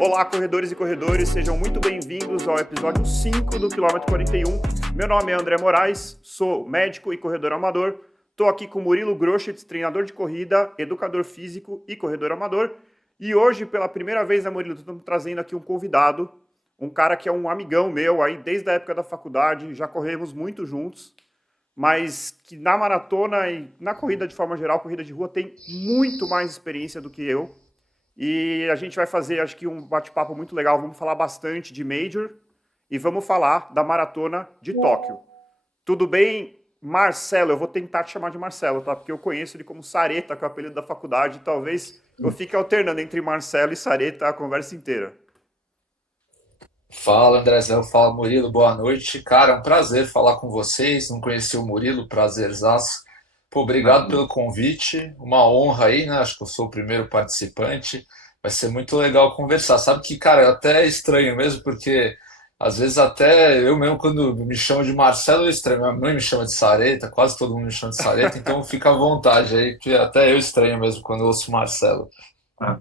Olá, corredores e corredores, sejam muito bem-vindos ao episódio 5 do Quilômetro 41. Meu nome é André Moraes, sou médico e corredor amador. Estou aqui com Murilo Groschitz, treinador de corrida, educador físico e corredor amador. E hoje, pela primeira vez, Murilo, estamos trazendo aqui um convidado, um cara que é um amigão meu aí desde a época da faculdade, já corremos muito juntos, mas que na maratona e na corrida de forma geral, corrida de rua, tem muito mais experiência do que eu. E a gente vai fazer, acho que, um bate-papo muito legal. Vamos falar bastante de Major e vamos falar da Maratona de Tóquio. Tudo bem, Marcelo? Eu vou tentar te chamar de Marcelo, tá? Porque eu conheço ele como Sareta, que é o apelido da faculdade. Talvez eu fique alternando entre Marcelo e Sareta a conversa inteira. Fala, Andrezão, fala, Murilo, boa noite. Cara, é um prazer falar com vocês. Não conheci o Murilo, prazerzaço. Pô, obrigado pelo convite. Uma honra aí, né? Acho que eu sou o primeiro participante. Vai ser muito legal conversar. Sabe que, cara, é até estranho mesmo, porque às vezes até eu mesmo, quando me chamo de Marcelo, eu estranho. Minha mãe me chama de Sareta, quase todo mundo me chama de Sareta, então fica à vontade aí, que até eu estranho mesmo quando eu ouço Marcelo. Ah,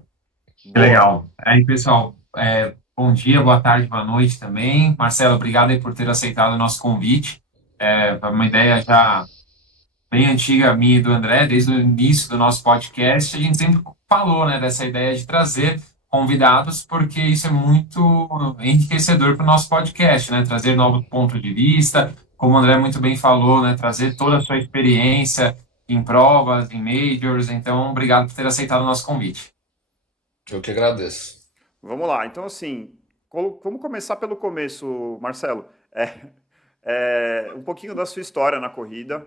que Boa. legal. Aí, pessoal, bom dia, boa tarde, boa noite também. Marcelo, obrigado aí por ter aceitado o nosso convite. É uma ideia já bem antiga minha e do André, desde o início do nosso podcast, a gente sempre falou, né, dessa ideia de trazer convidados, porque isso é muito enriquecedor para o nosso podcast, né, trazer novo ponto de vista, como o André muito bem falou, né, trazer toda a sua experiência em provas, em majors. Então, obrigado por ter aceitado o nosso convite. Eu que agradeço. Vamos lá. Então, assim, vamos começar pelo começo, Marcelo. Um pouquinho da sua história na corrida.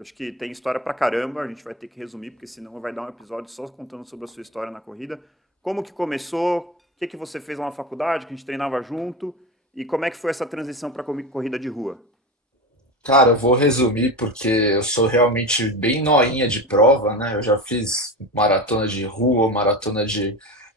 Acho que tem história pra caramba, a gente vai ter que resumir, porque senão vai dar um episódio só contando sobre a sua história na corrida. Como que começou, o que que você fez lá na faculdade, que a gente treinava junto, e como é que foi essa transição para corrida de rua? Cara, eu vou resumir porque eu sou realmente bem noinha de prova, né? Eu já fiz maratona de rua, maratona de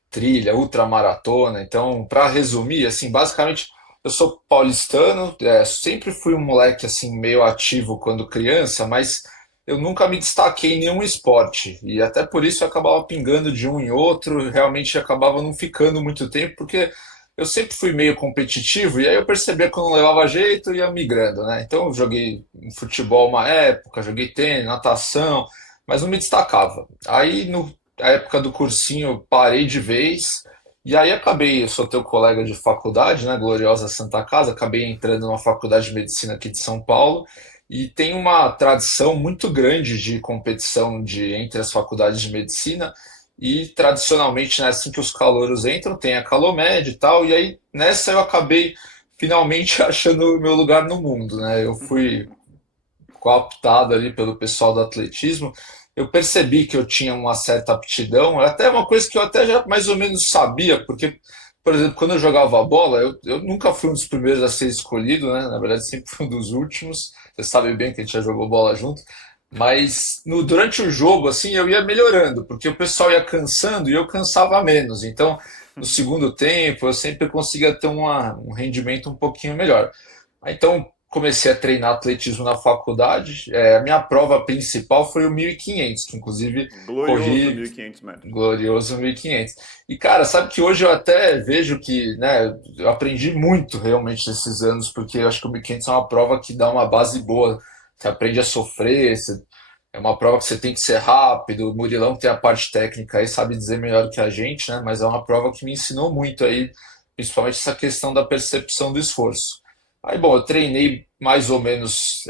trilha, ultramaratona. Então, para resumir, assim, basicamente, eu sou paulistano, sempre fui um moleque assim meio ativo quando criança, mas eu nunca me destaquei em nenhum esporte e até por isso eu acabava pingando de um em outro, realmente acabava não ficando muito tempo porque eu sempre fui meio competitivo e aí eu percebia que eu não levava jeito e ia migrando, né? Então eu joguei futebol uma época, joguei tênis, natação, mas não me destacava. Aí no a época do cursinho eu parei de vez e aí acabei, eu sou teu colega de faculdade, né, Gloriosa Santa Casa, acabei entrando numa faculdade de medicina aqui de São Paulo e tem uma tradição muito grande de competição entre as faculdades de medicina e tradicionalmente, né, assim que os calouros entram, tem a Calomed e tal, e aí nessa eu acabei finalmente achando o meu lugar no mundo, né? Eu fui cooptado ali pelo pessoal do atletismo, eu percebi que eu tinha uma certa aptidão, até uma coisa que eu até já mais ou menos sabia, porque, por exemplo, quando eu jogava bola, eu nunca fui um dos primeiros a ser escolhido, né? Na verdade, sempre fui um dos últimos. Você sabe bem que a gente já jogou bola junto. Mas durante o jogo, assim, eu ia melhorando, porque o pessoal ia cansando e eu cansava menos. Então, no segundo tempo, eu sempre conseguia ter um rendimento um pouquinho melhor. Então, comecei a treinar atletismo na faculdade. A minha prova principal foi o 1.500, que inclusive Glorioso corri 1.500 metros. glorioso 1.500. E, cara, sabe que hoje eu até vejo que, né, eu aprendi muito realmente nesses anos, porque eu acho que o 1.500 é uma prova que dá uma base boa. Você aprende a sofrer, é uma prova que você tem que ser rápido. O Murilão tem a parte técnica aí, sabe dizer melhor que a gente, né? Mas é uma prova que me ensinou muito aí, principalmente essa questão da percepção do esforço. Aí, bom, eu treinei mais ou menos,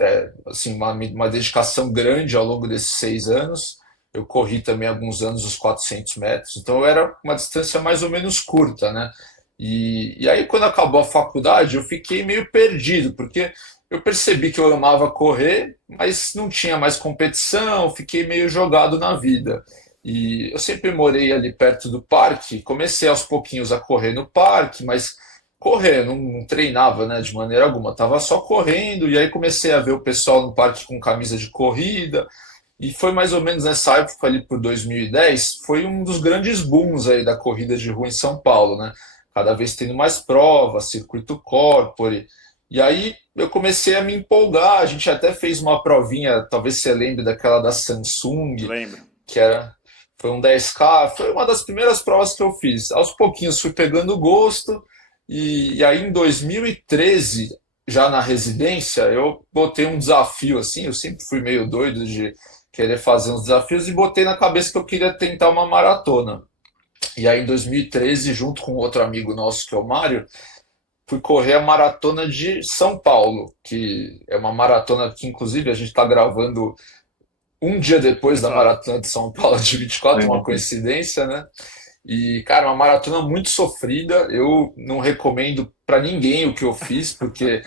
assim, uma dedicação grande ao longo desses 6 anos. Eu corri também alguns anos os 400 metros, então era uma distância mais ou menos curta, né? E aí, quando acabou a faculdade, eu fiquei meio perdido, porque eu percebi que eu amava correr, mas não tinha mais competição, fiquei meio jogado na vida. E eu sempre morei ali perto do parque, comecei aos pouquinhos a correr no parque, mas correr, não treinava, né, de maneira alguma, tava só correndo, e aí comecei a ver o pessoal no parque com camisa de corrida, e foi mais ou menos nessa época ali por 2010, foi um dos grandes booms aí da corrida de rua em São Paulo, né? Cada vez tendo mais provas, circuito corpore. E aí eu comecei a me empolgar, a gente até fez uma provinha, talvez você lembre daquela da Samsung, Lembro. que era foi um 10K, foi uma das primeiras provas que eu fiz. Aos pouquinhos fui pegando gosto, e aí em 2013, já na residência, eu botei um desafio assim, eu sempre fui meio doido de querer fazer uns desafios e botei na cabeça que eu queria tentar uma maratona. E aí em 2013, junto com outro amigo nosso, que é o Mário, fui correr a maratona de São Paulo, que é uma maratona que inclusive a gente está gravando um dia depois da Exato. maratona de São Paulo de 24, uma coincidência, né? E, cara, uma maratona muito sofrida. Eu não recomendo para ninguém o que eu fiz, porque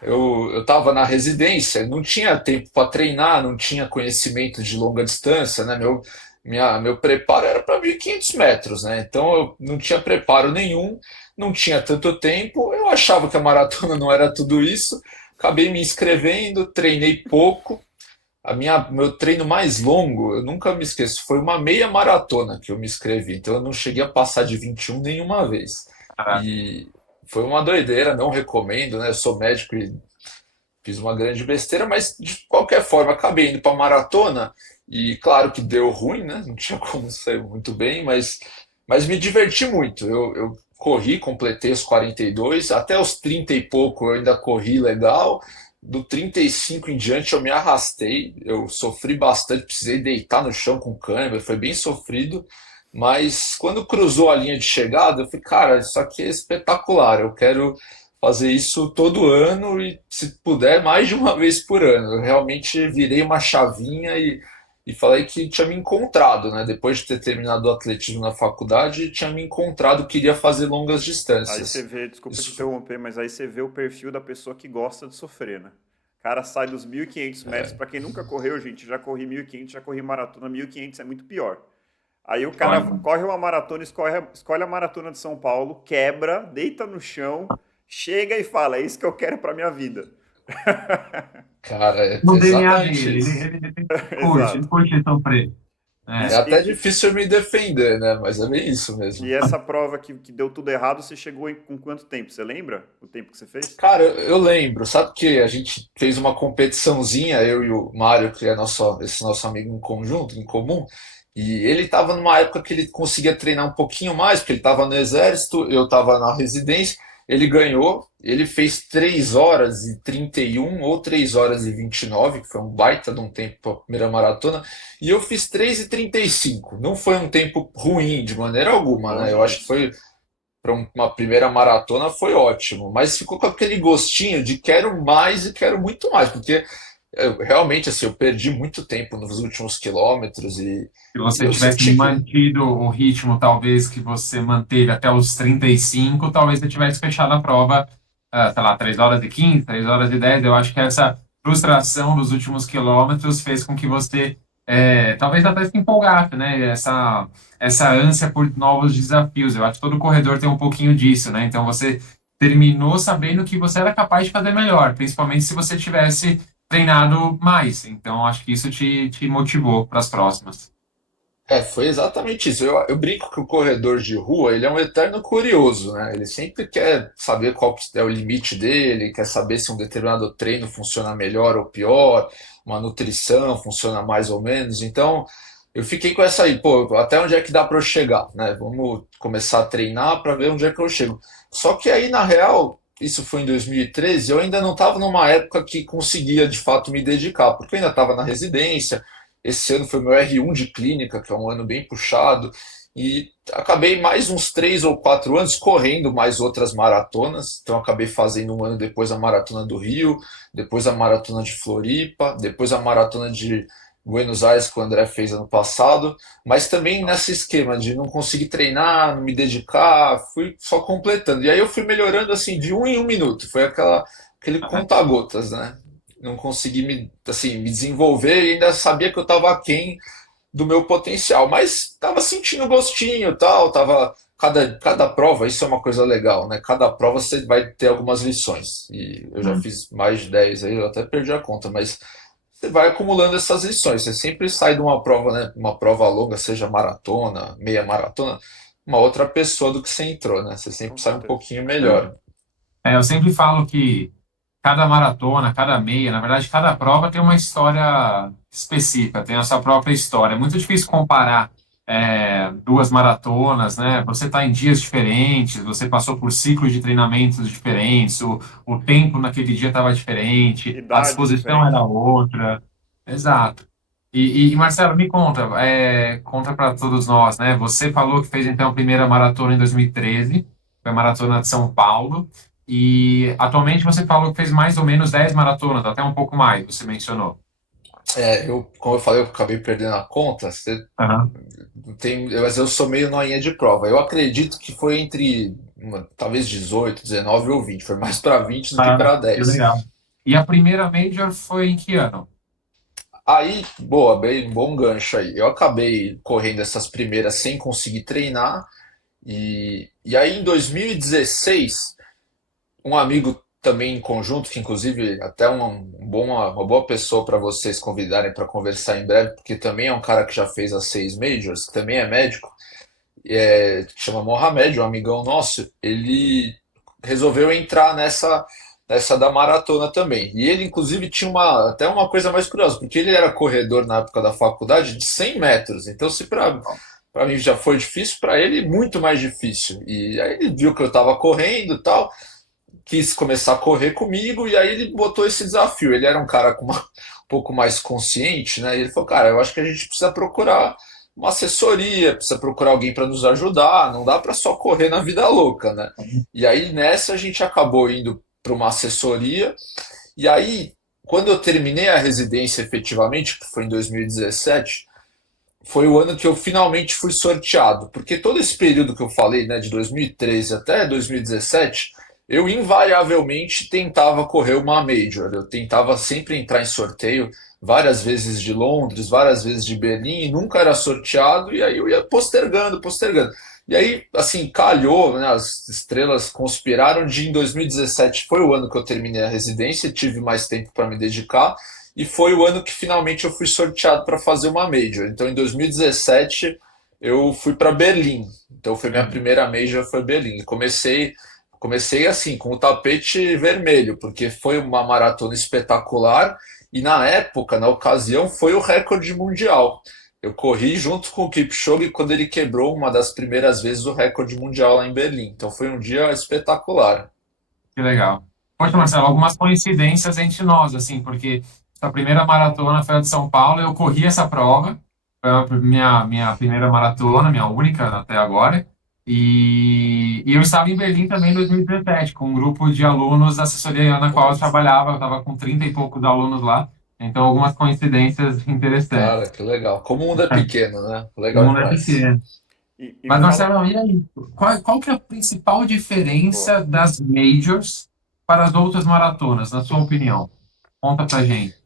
eu estava na residência, não tinha tempo para treinar, não tinha conhecimento de longa distância, né? Meu preparo era para 1.500 metros, né? Então eu não tinha preparo nenhum, não tinha tanto tempo. Eu achava que a maratona não era tudo isso. Acabei me inscrevendo, treinei pouco. Meu treino mais longo, eu nunca me esqueço, foi uma meia maratona que eu me inscrevi. Então eu não cheguei a passar de 21 nenhuma vez. E foi uma doideira, não recomendo, né? Eu sou médico e fiz uma grande besteira, mas de qualquer forma acabei indo para maratona e claro que deu ruim, né? Não tinha como sair muito bem, mas me diverti muito. Eu corri, completei os 42, até os 30 e pouco eu ainda corri legal. Do 35 em diante eu me arrastei, eu sofri bastante, precisei deitar no chão com câimbra, foi bem sofrido. Mas quando cruzou a linha de chegada, eu falei, cara, isso aqui é espetacular. Eu quero fazer isso todo ano e, se puder, mais de uma vez por ano. Eu realmente virei uma chavinha e falei que tinha me encontrado, né? Depois de ter terminado o atletismo na faculdade, tinha me encontrado, queria fazer longas Aí você distâncias. vê, desculpa te Isso, interromper, mas aí você vê o perfil da pessoa que gosta de sofrer, né? O cara sai dos 1.500 metros, pra quem nunca correu, gente, já corri 1.500, já corri maratona, 1.500 é muito pior. Aí o cara Olha, corre uma maratona, escolhe a maratona de São Paulo, quebra, deita no chão, chega e fala, é isso que eu quero pra minha vida. cara, é no DNA exatamente dele, isso. Exato. ele curte sofrer. É É. Isso, até difícil me defender, né? Mas é bem isso e mesmo. essa prova que deu tudo errado, você chegou com quanto tempo? Você lembra o tempo que você fez? Cara, eu lembro, sabe que a gente fez uma competiçãozinha, eu e o Mário, que é esse nosso amigo em conjunto, em comum, e ele estava numa época que ele conseguia treinar um pouquinho mais, porque ele estava no exército, eu estava na residência, ele ganhou, ele fez 3 horas e 31 ou 3 horas e 29, que foi um baita de um tempo para a primeira maratona, e eu fiz 3 e 35. Não foi um tempo ruim de maneira alguma, né? Longe Eu acho que disso. foi para uma primeira maratona foi ótimo, mas ficou com aquele gostinho de quero mais e quero muito mais, porque realmente assim, eu perdi muito tempo nos últimos quilômetros Se e você eu tivesse senti que, mantido o ritmo, talvez, que você manteve até os 35, talvez você tivesse fechado a prova, sei lá, 3 horas e 15, 3 horas e 10. Eu acho que essa frustração dos últimos quilômetros fez com que você, talvez até se empolgasse, né? Essa ânsia por novos desafios. Eu acho que todo corredor tem um pouquinho disso, né? Então você terminou sabendo que você era capaz de fazer melhor, principalmente se você tivesse treinado mais. Então acho que isso te motivou para as próximas. foi exatamente isso. Eu brinco que o corredor de rua, ele é um eterno curioso, né? Ele sempre quer saber qual que é o limite dele, quer saber se um determinado treino funciona melhor ou pior, uma nutrição funciona mais ou menos. Então, eu fiquei com essa aí, pô, até onde é que dá para eu chegar, né? Vamos começar a treinar para ver onde é que eu chego. Só que aí, na real, isso foi em 2013, eu ainda não estava numa época que conseguia de fato me dedicar, porque eu ainda estava na residência. Esse ano foi meu R1 de clínica, que é um ano bem puxado, e acabei mais uns 3 ou 4 anos correndo mais outras maratonas. Então acabei fazendo um ano depois a maratona do Rio, depois a maratona de Floripa, depois a maratona de Buenos Aires que o André fez ano passado, mas também nesse esquema de não conseguir treinar, não me dedicar, fui só completando. E aí eu fui melhorando assim de um em um minuto. Foi aquele conta-gotas, né? Não consegui assim, me desenvolver e ainda sabia que eu estava aquém do meu potencial, mas estava sentindo gostinho e tal, tava cada prova, isso é uma coisa legal, né? Cada prova você vai ter algumas lições. E eu já fiz mais de 10 aí, eu até perdi a conta, mas você vai acumulando essas lições. Você sempre sai de uma prova, né? Uma prova longa, seja maratona, meia maratona, uma outra pessoa do que você entrou, né? Você Com sempre sai um certeza. pouquinho melhor. Eu sempre falo que cada maratona, cada meia, na verdade, cada prova tem uma história específica, tem a sua própria história. É muito difícil comparar duas maratonas, né? Você está em dias diferentes, você passou por ciclos de treinamentos diferentes, o tempo naquele dia estava diferente, a Idades disposição era diferentes. outra. Exato. E, Marcelo, me conta, conta para todos nós, né? Você falou que fez então a primeira maratona em 2013, foi a maratona de São Paulo, e atualmente você falou que fez mais ou menos 10 maratonas, até um pouco mais, você mencionou. Como eu falei, eu acabei perdendo a conta. Aham. Mas eu sou meio noinha de prova. Eu acredito que foi entre talvez 18, 19 ou 20. Foi mais para 20 do que Ah, para que 10. legal. E a primeira Major foi em que ano? Aí, boa, bem, bom gancho aí. Eu acabei correndo essas primeiras sem conseguir treinar. E aí, em 2016, um amigo também em conjunto, que inclusive até uma boa pessoa para vocês convidarem para conversar em breve, porque também é um cara que já fez as 6 majors, que também é médico, que chama Mohamed, um amigão nosso. Ele resolveu entrar nessa da maratona também. E ele, inclusive, tinha até uma coisa mais curiosa, porque ele era corredor na época da faculdade de 100 metros. Então, se para mim já foi difícil, para ele muito mais difícil. E aí ele viu que eu estava correndo e tal, quis começar a correr comigo, e aí ele botou esse desafio. Ele era um cara um pouco mais consciente, né? E ele falou, cara, eu acho que a gente precisa procurar uma assessoria, precisa procurar alguém para nos ajudar, não dá para só correr na vida louca, né? E aí nessa a gente acabou indo para uma assessoria, e aí quando eu terminei a residência efetivamente, que foi em 2017, foi o ano que eu finalmente fui sorteado, porque todo esse período que eu falei, né, de 2013 até 2017, eu invariavelmente tentava correr uma major, eu tentava sempre entrar em sorteio, várias vezes de Londres, várias vezes de Berlim, e nunca era sorteado, e aí eu ia postergando, postergando. E aí, assim, calhou, né, as estrelas conspiraram de em 2017 foi o ano que eu terminei a residência, tive mais tempo para me dedicar, e foi o ano que finalmente eu fui sorteado para fazer uma major. Então, em 2017, eu fui para Berlim. Então, foi minha Uhum. primeira major, foi Berlim. E comecei assim, com o tapete vermelho, porque foi uma maratona espetacular e na época, na ocasião, foi o recorde mundial. Eu corri junto com o Kipchoge quando ele quebrou uma das primeiras vezes o recorde mundial lá em Berlim. Então foi um dia espetacular. Que legal. Poxa, Marcelo, algumas coincidências entre nós, assim, porque a primeira maratona foi a de São Paulo, eu corri essa prova, foi a minha primeira maratona, minha única até agora, e eu estava em Berlim também em 2017, com um grupo de alunos da assessoria na qual eu Putz, trabalhava, eu estava com 30 e poucos alunos lá, então algumas coincidências interessantes. cara, que legal. Como o mundo é pequeno, né? O Legal mundo é demais. pequeno. E Mas, me fala, Marcelo, e aí? Qual que é a principal pô, diferença das majors para as outras maratonas, na sua opinião? Conta pra gente.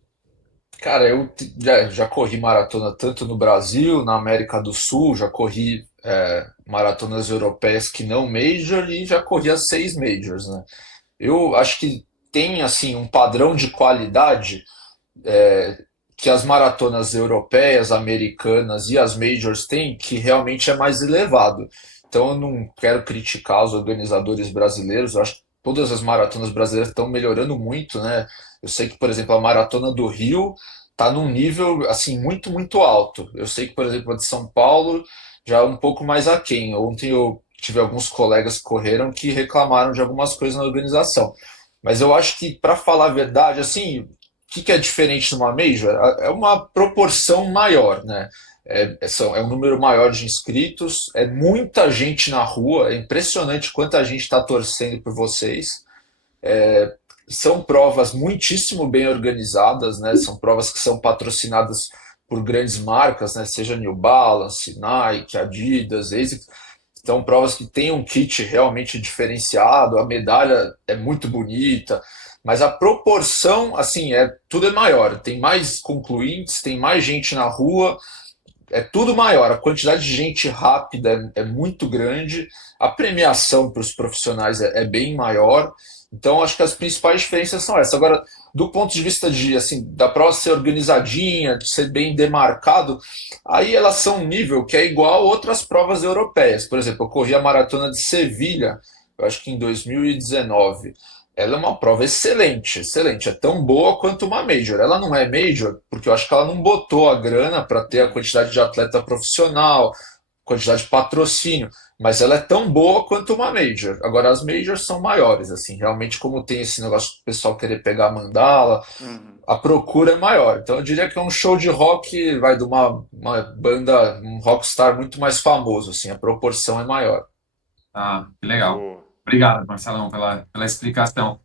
Cara, já corri maratona tanto no Brasil, na América do Sul, já corri maratonas europeias que não major e já corri as 6 majors, né? Eu acho que tem assim um padrão de qualidade que as maratonas europeias, americanas e as majors têm que realmente é mais elevado. Então eu não quero criticar os organizadores brasileiros, eu acho que todas as maratonas brasileiras estão melhorando muito, né? Eu sei que, por exemplo, a maratona do Rio está num nível assim muito, muito alto. Eu sei que, por exemplo, a de São Paulo já é um pouco mais aquém. Ontem eu tive alguns colegas que correram que reclamaram de algumas coisas na organização. Mas eu acho que, para falar a verdade, assim, que é diferente numa major? É uma proporção maior, né? É um número maior de inscritos, é muita gente na rua, é impressionante quanta gente está torcendo por vocês. São provas muitíssimo bem organizadas, né? São provas que são patrocinadas por grandes marcas, né? Seja New Balance, Nike, Adidas, ASICS. Então, provas que têm um kit realmente diferenciado, a medalha é muito bonita, mas a proporção, assim, tudo é maior. Tem mais concluintes, tem mais gente na rua, é tudo maior. A quantidade de gente rápida é muito grande, a premiação para os profissionais é bem maior. Então, acho que as principais diferenças são essas. Agora, do ponto de vista de, assim, da prova ser organizadinha, de ser bem demarcado, aí elas são um nível que é igual a outras provas europeias. Por exemplo, eu corri a maratona de Sevilha, eu acho que em 2019. Ela é uma prova excelente, excelente. É tão boa quanto uma major. Ela não é major porque eu acho que ela não botou a grana para ter a quantidade de atleta profissional, quantidade de patrocínio, mas ela é tão boa quanto uma Major. Agora, as Majors são maiores, assim, realmente como tem esse negócio do pessoal querer pegar a mandala, Uhum. a procura é maior. Então eu diria que é um show de rock, vai de uma banda, um rockstar muito mais famoso, assim, a proporção é maior. Ah, que legal. Boa. Obrigado, Marcelão, pela explicação.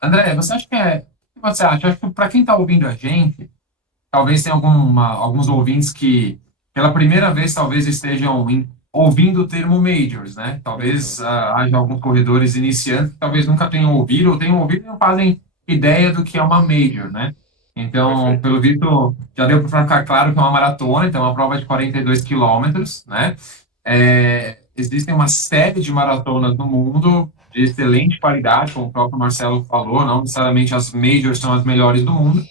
André, você acha que é. O que você acha? Acho que para quem está ouvindo a gente, talvez tenha alguns ouvintes que, pela primeira vez, talvez estejam ouvindo o termo majors, né? Talvez Uhum. haja alguns corredores iniciantes que talvez nunca tenham ouvido, ou tenham ouvido e não fazem ideia do que é uma major, né? Então, Perfeito. pelo visto, já deu para ficar claro que é uma maratona, então é uma prova de 42 quilômetros, né? Existem uma série de maratonas no mundo de excelente qualidade, como o próprio Marcelo falou, não necessariamente as majors são as melhores do mundo,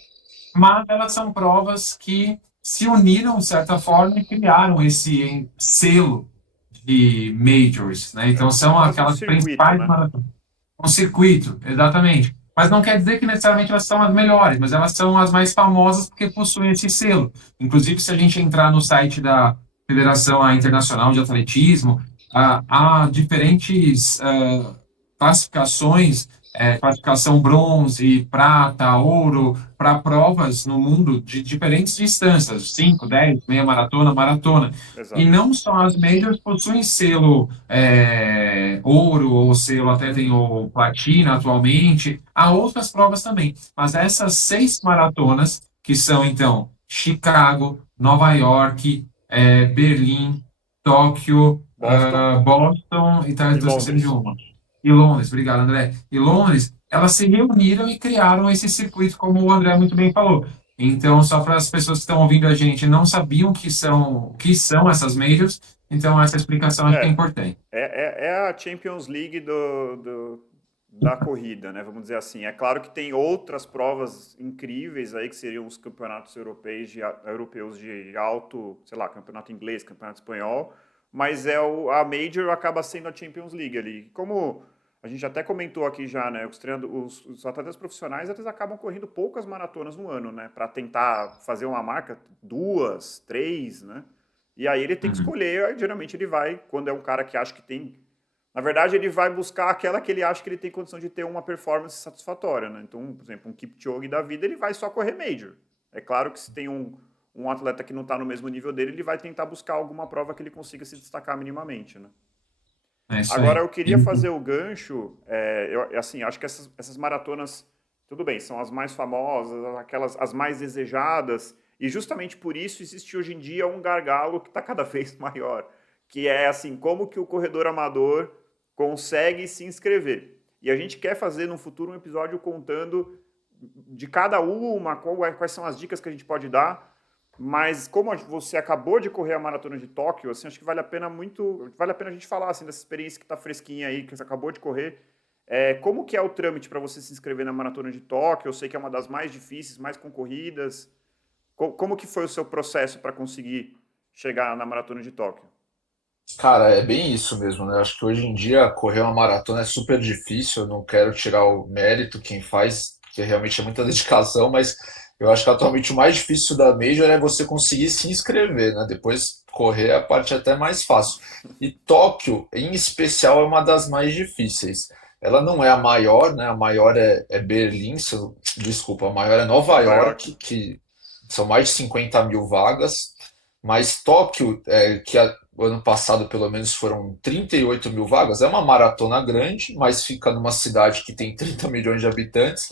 mas elas são provas que se uniram, de certa forma, e criaram esse selo de majors, né? Então, É são quase um aquelas circuito, principais né? maratonas. Um circuito, exatamente. Mas não quer dizer que necessariamente elas são as melhores, mas elas são as mais famosas porque possuem esse selo. Inclusive, se a gente entrar no site da Federação Internacional de Atletismo, há diferentes classificações, classificação bronze, prata, ouro, para provas no mundo de diferentes distâncias, 5, 10, meia maratona, maratona. E Exato. não só as majors possuem selo ouro, ou selo até tem o platina atualmente, há outras provas também. Mas essas 6 maratonas, que são então Chicago, Nova York, Berlim, Tóquio, Boston Boston, e tá, e estou esquecendo de Londres. uma. E Londres, obrigado, André. E Londres, elas se reuniram e criaram esse circuito, como o André muito bem falou. Então, só para as pessoas que estão ouvindo a gente não sabiam o que são essas majors, então essa explicação acho que é É, importante. é a Champions League da corrida, né? Vamos dizer assim. É claro que tem outras provas incríveis aí, que seriam os campeonatos europeus de alto, sei lá, campeonato inglês, campeonato espanhol, mas a Major acaba sendo a Champions League ali. Como a gente até comentou aqui já, né? Os atletas profissionais eles acabam correndo poucas maratonas no ano, né? Para tentar fazer uma marca, duas, três, né? E aí ele tem que Uhum. escolher, aí, geralmente ele vai, quando é um cara que acha que tem. Na verdade, ele vai buscar aquela que ele acha que ele tem condição de ter uma performance satisfatória, né? Então, por exemplo, um Kipchoge da vida, ele vai só correr Major. É claro que se tem um atleta que não está no mesmo nível dele, ele vai tentar buscar alguma prova que ele consiga se destacar minimamente, né? É isso Agora, aí. eu queria fazer o gancho, assim, acho que essas maratonas, tudo bem, são as mais famosas, aquelas, as mais desejadas, e justamente por isso existe hoje em dia um gargalo que está cada vez maior, que é assim, como que o corredor amador consegue se inscrever. E a gente quer fazer no futuro um episódio contando de cada uma, quais são as dicas que a gente pode dar, mas como você acabou de correr a maratona de Tóquio, assim, acho que vale a pena a gente falar assim dessa experiência que está fresquinha aí, que você acabou de correr. Como que é o trâmite para você se inscrever na maratona de Tóquio? Eu sei que é uma das mais difíceis, mais concorridas. Como que foi o seu processo para conseguir chegar na maratona de Tóquio? Cara, é bem isso mesmo, né? Acho que hoje em dia correr uma maratona é super difícil. Eu não quero tirar o mérito quem faz, que realmente é muita dedicação, mas eu acho que atualmente o mais difícil da Major é você conseguir se inscrever, né? Depois correr é a parte até mais fácil. E Tóquio, em especial, é uma das mais difíceis. Ela não é a maior, né? A maior é Berlim, desculpa, a maior é Nova Nova York, York, que são mais de 50 mil vagas. Mas Tóquio, o ano passado pelo menos foram 38 mil vagas, é uma maratona grande, mas fica numa cidade que tem 30 milhões de habitantes,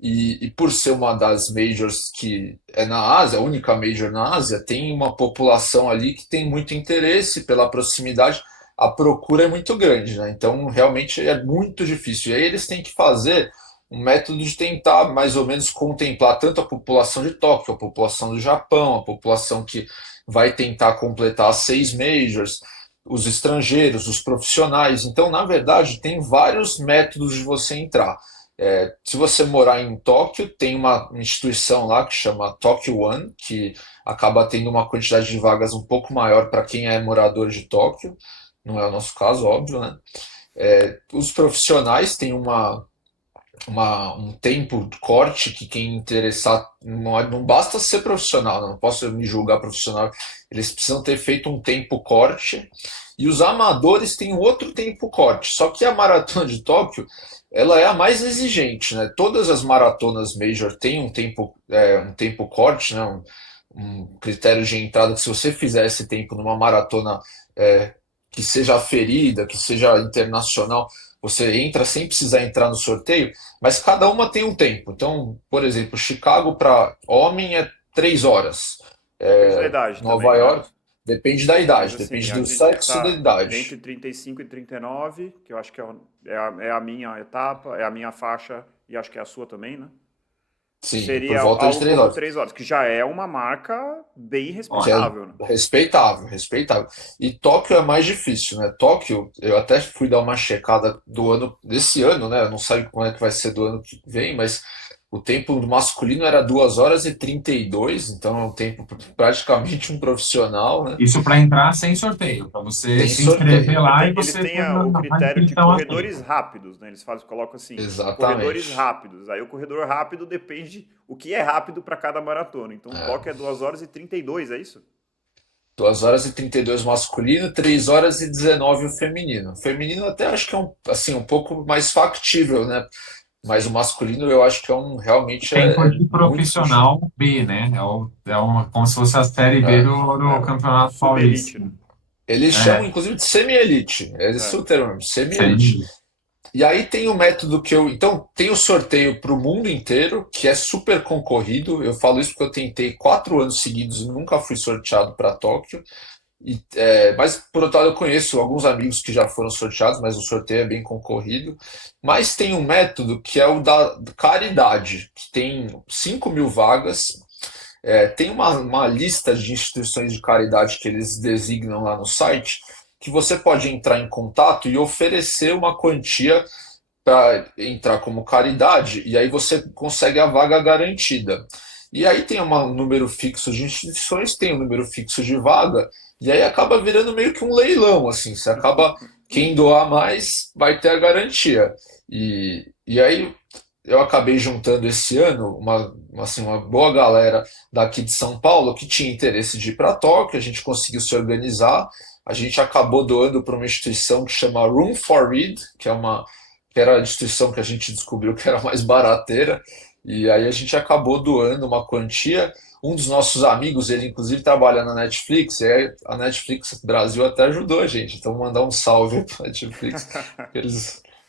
e por ser uma das majors que é na Ásia, a única major na Ásia, tem uma população ali que tem muito interesse pela proximidade, a procura é muito grande, né? Então realmente é muito difícil. E aí eles têm que fazer um método de tentar mais ou menos contemplar tanto a população de Tóquio, a população do Japão, a população que vai tentar completar as 6 majors, os estrangeiros, os profissionais. Então, na verdade, tem vários métodos de você entrar. Se você morar em Tóquio, tem uma instituição lá que chama Tokyo One, que acaba tendo uma quantidade de vagas um pouco maior para quem é morador de Tóquio. Não é o nosso caso, óbvio, né? Os profissionais têm um tempo de corte que quem interessar, não basta ser profissional, não posso me julgar profissional, eles precisam ter feito um tempo corte, e os amadores têm um outro tempo corte, só que a maratona de Tóquio, ela é a mais exigente, né? Todas as maratonas major têm um tempo corte, né? Um critério de entrada que se você fizer esse tempo numa maratona que seja aferida, que seja internacional, você entra sem precisar entrar no sorteio, mas cada uma tem um tempo. Então, por exemplo, Chicago para homem é 3 horas. Depende da idade Nova também, né? York depende da Mas idade, assim, depende a do gente sexo e da tá idade. entre 35 e 39, que eu acho que é a minha etapa, é a minha faixa, e acho que é a sua também, né? Sim, por Seria volta de algo 3 como horas. 3 horas, que já é uma marca bem Que é respeitável, né? respeitável, respeitável. E Tóquio é mais difícil, né? Tóquio, eu até fui dar uma checada desse ano, né? Eu não sei como é que vai ser do ano que vem, mas o tempo do masculino era 2 horas e 32, então é um tempo praticamente um profissional, né? Isso para entrar sem sorteio, para você Sem se inscrever sorteio. lá e Eles você têm ter o a critério de inscrição a corredores tempo. rápidos, né? Eles colocam assim, corredores Exatamente. rápidos. Aí o corredor rápido depende o que é rápido para cada maratona. Então, Tóquio é 2 horas e 32, é isso? 2 horas e 32 masculino, 3 horas e 19 o feminino. O feminino até acho que é assim, um pouco mais factível, né? Mas o Sim. masculino eu acho que realmente Tempo é de muito puxado. profissional B, né? Como se fosse a série B É. do É, Campeonato subelite, Paulista. né? Eles chamam É, inclusive de semi-elite. Esse é É. o termo, semi-elite. sim. E aí tem o método que eu. Então, tem o sorteio para o mundo inteiro, que é super concorrido. Eu falo isso porque eu tentei 4 anos seguidos e nunca fui sorteado para Tóquio. Mas, por outro lado, eu conheço alguns amigos que já foram sorteados, mas o sorteio é bem concorrido. Mas tem um método que é o da caridade, que tem 5.000 vagas. Tem uma lista de instituições de caridade que eles designam lá no site, que você pode entrar em contato e oferecer uma quantia para entrar como caridade, e aí você consegue a vaga garantida. E aí tem um número fixo de instituições, tem um número fixo de vaga, e aí acaba virando meio que um leilão, assim, você acaba, quem doar mais vai ter a garantia. E aí eu acabei juntando esse ano uma boa galera daqui de São Paulo que tinha interesse de ir para Tóquio, a gente conseguiu se organizar, a gente acabou doando para uma instituição que chama Room for Read, que era a instituição que a gente descobriu que era mais barateira, e aí a gente acabou doando uma quantia. Um dos nossos amigos, ele inclusive trabalha na Netflix, e aí a Netflix Brasil até ajudou a gente, então vou mandar um salve para a Netflix, que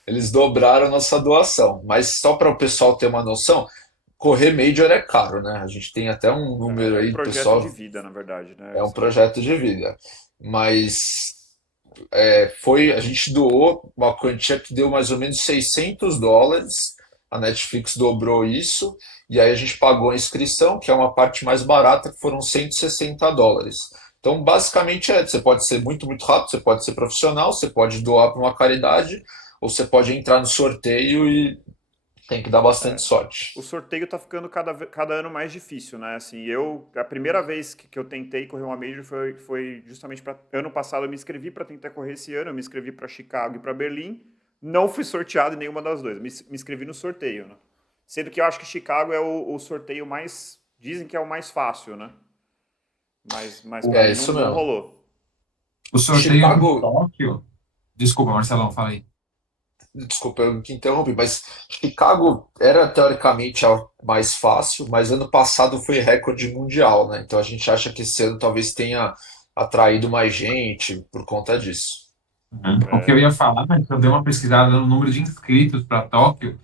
eles dobraram a nossa doação. Mas só para o pessoal ter uma noção, correr Major é caro, né? A gente tem até um número É um aí, projeto de pessoal, vida, na verdade, né? é um Assim, projeto de vida. Mas a gente doou uma quantia que deu mais ou menos US$ 600. A Netflix dobrou isso, e aí a gente pagou a inscrição, que é uma parte mais barata, que foram US$ 160. Então, basicamente, você pode ser muito, muito rápido, você pode ser profissional, você pode doar para uma caridade, ou você pode entrar no sorteio e tem que dar bastante é, sorte. o sorteio tá ficando cada ano mais difícil, né? Assim, a primeira vez que eu tentei correr uma Major foi justamente para ano passado eu me inscrevi para tentar correr esse ano, eu me inscrevi para Chicago e para Berlim, não fui sorteado em nenhuma das duas, me inscrevi no sorteio, né? Sendo que eu acho que Chicago é o sorteio mais, dizem que é o mais fácil, né? Mas para É mim isso não mesmo. rolou. O sorteio de Chicago, Tóquio. Desculpa, Marcelão, falei. desculpa eu que interrompi, mas Chicago era teoricamente a mais fácil, mas ano passado foi recorde mundial, né? Então a gente acha que esse ano talvez tenha atraído mais gente por conta disso. Uhum. O que eu É, ia falar, é que eu dei uma pesquisada no número de inscritos para Tóquio,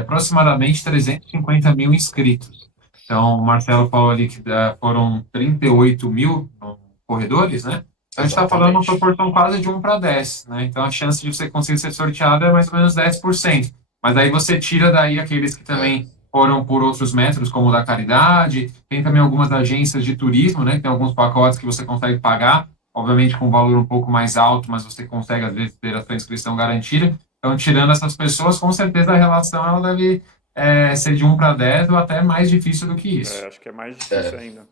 aproximadamente 350 mil inscritos. Então, o Marcelo falou ali que foram 38 mil corredores, né? Então, a gente está falando uma Exatamente. proporção quase de 1 para 10, né? Então, a chance de você conseguir ser sorteado é mais ou menos 10%. Mas aí você tira daí aqueles que É, também foram por outros métodos, como o da caridade. Tem também algumas agências de turismo, né? Que tem alguns pacotes que você consegue pagar, obviamente com um valor um pouco mais alto, mas você consegue, às vezes, ter a sua inscrição garantida. Então, tirando essas pessoas, com certeza a relação ela deve ser de 1 para 10 ou até mais difícil do que isso. acho que é mais difícil ainda.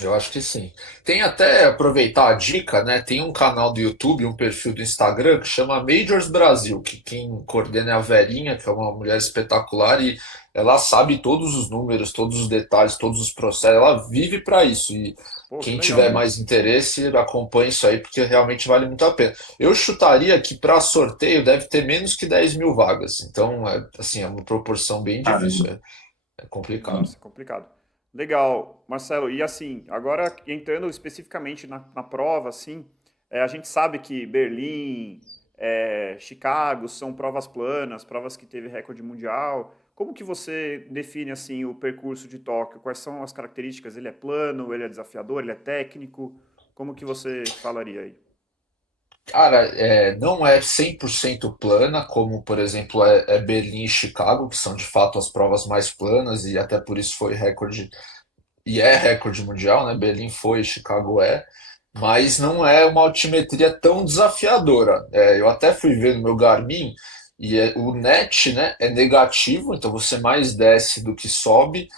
Eu acho que sim. Tem até, aproveitar a dica, né? Tem um canal do YouTube, um perfil do Instagram que chama Majors Brasil, que quem coordena é a Verinha, que é uma mulher espetacular e ela sabe todos os números, todos os detalhes, todos os processos, ela vive para isso. E Pô, que quem legal. tiver mais interesse, acompanhe isso aí, porque realmente vale muito a pena. Eu chutaria que para sorteio deve ter menos que 10 mil vagas. Então, assim, é uma proporção bem difícil, Caramba. é complicado. Nossa, é complicado. Legal, Marcelo. E assim, agora entrando especificamente na prova, assim, a gente sabe que Berlim, Chicago são provas planas, provas que teve recorde mundial. Como que você define assim o percurso de Tóquio? Quais são as características? Ele é plano? Ele é desafiador? Ele é técnico? Como que você falaria aí? Cara, não é 100% plana, como por exemplo é Berlim e Chicago, que são de fato as provas mais planas, e até por isso foi recorde, e é recorde mundial, né? Berlim foi, Chicago é, mas não é uma altimetria tão desafiadora. Eu até fui ver no meu Garmin, e o net, né, é negativo, então você mais desce do que sobe.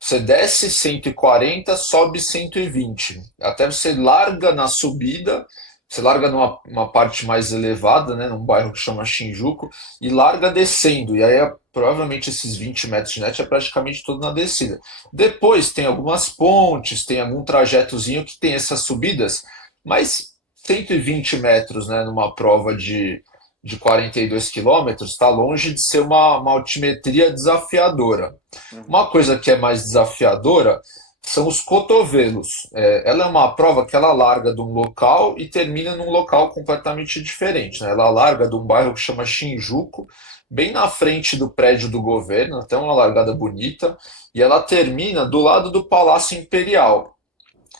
Você desce 140, sobe 120. Até você larga na subida, você larga numa uma parte mais elevada, né, num bairro que chama Shinjuku, e larga descendo. E aí, provavelmente, esses 20 metros de net é praticamente tudo na descida. Depois tem algumas pontes, tem algum trajetozinho que tem essas subidas, mas 120 metros, né, numa prova de 42 quilômetros, está longe de ser uma altimetria desafiadora. Uhum. Uma coisa que é mais desafiadora são os cotovelos. Ela é uma prova que ela larga de um local e termina num local completamente diferente, né? Ela larga de um bairro que chama Shinjuku, bem na frente do prédio do governo, até uma largada bonita, e ela termina do lado do Palácio Imperial.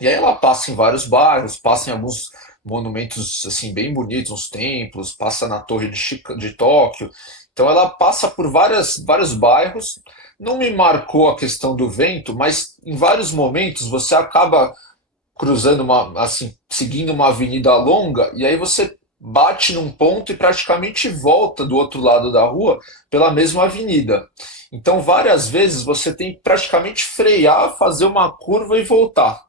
E aí ela passa em vários bairros, passa em alguns monumentos assim bem bonitos, uns templos, passa na Torre de Tóquio. Então ela passa por vários bairros. Não me marcou a questão do vento, mas em vários momentos você acaba cruzando assim, seguindo uma avenida longa e aí você bate num ponto e praticamente volta do outro lado da rua pela mesma avenida. Então várias vezes você tem que praticamente frear, fazer uma curva e voltar.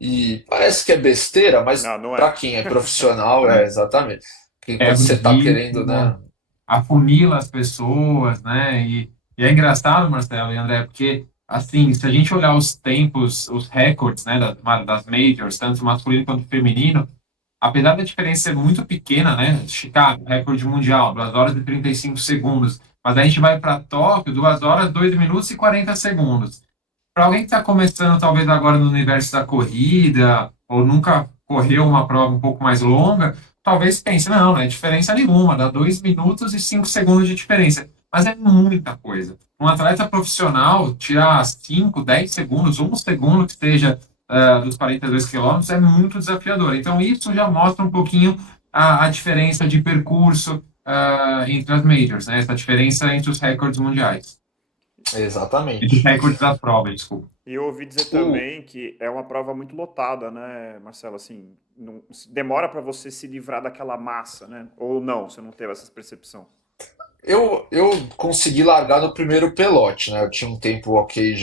E parece que é besteira, mas Não, não para é. quem é profissional, é exatamente. Porque quando Quebra você o está querendo, ritmo, né? afunila as pessoas, né? E é engraçado, Marcelo e André, porque, assim, se a gente olhar os tempos, os recordes, né, das majors, tanto masculino quanto feminino, apesar da diferença ser muito pequena, né? Chicago, recorde mundial, 2 horas e 35 segundos. Mas a gente vai para Tóquio, 2 horas, 2 minutos e 40 segundos. Para alguém que está começando, talvez agora no universo da corrida, ou nunca correu uma prova um pouco mais longa, talvez pense, não, não é diferença nenhuma, dá 2 minutos e 5 segundos de diferença. Mas é muita coisa. Um atleta profissional tirar 5, 10 segundos, 1 segundo que seja dos 42 quilômetros é muito desafiador. Então, isso já mostra um pouquinho a diferença de percurso entre as majors, né? Essa diferença entre os recordes mundiais. Entre os Exatamente. recordes das provas, desculpa. E eu ouvi dizer O, também que é uma prova muito lotada, né, Marcelo? Assim, demora para você se livrar daquela massa, né? Ou não, você não teve essa percepção? eu consegui largar no primeiro pelote, né? Eu tinha um tempo ok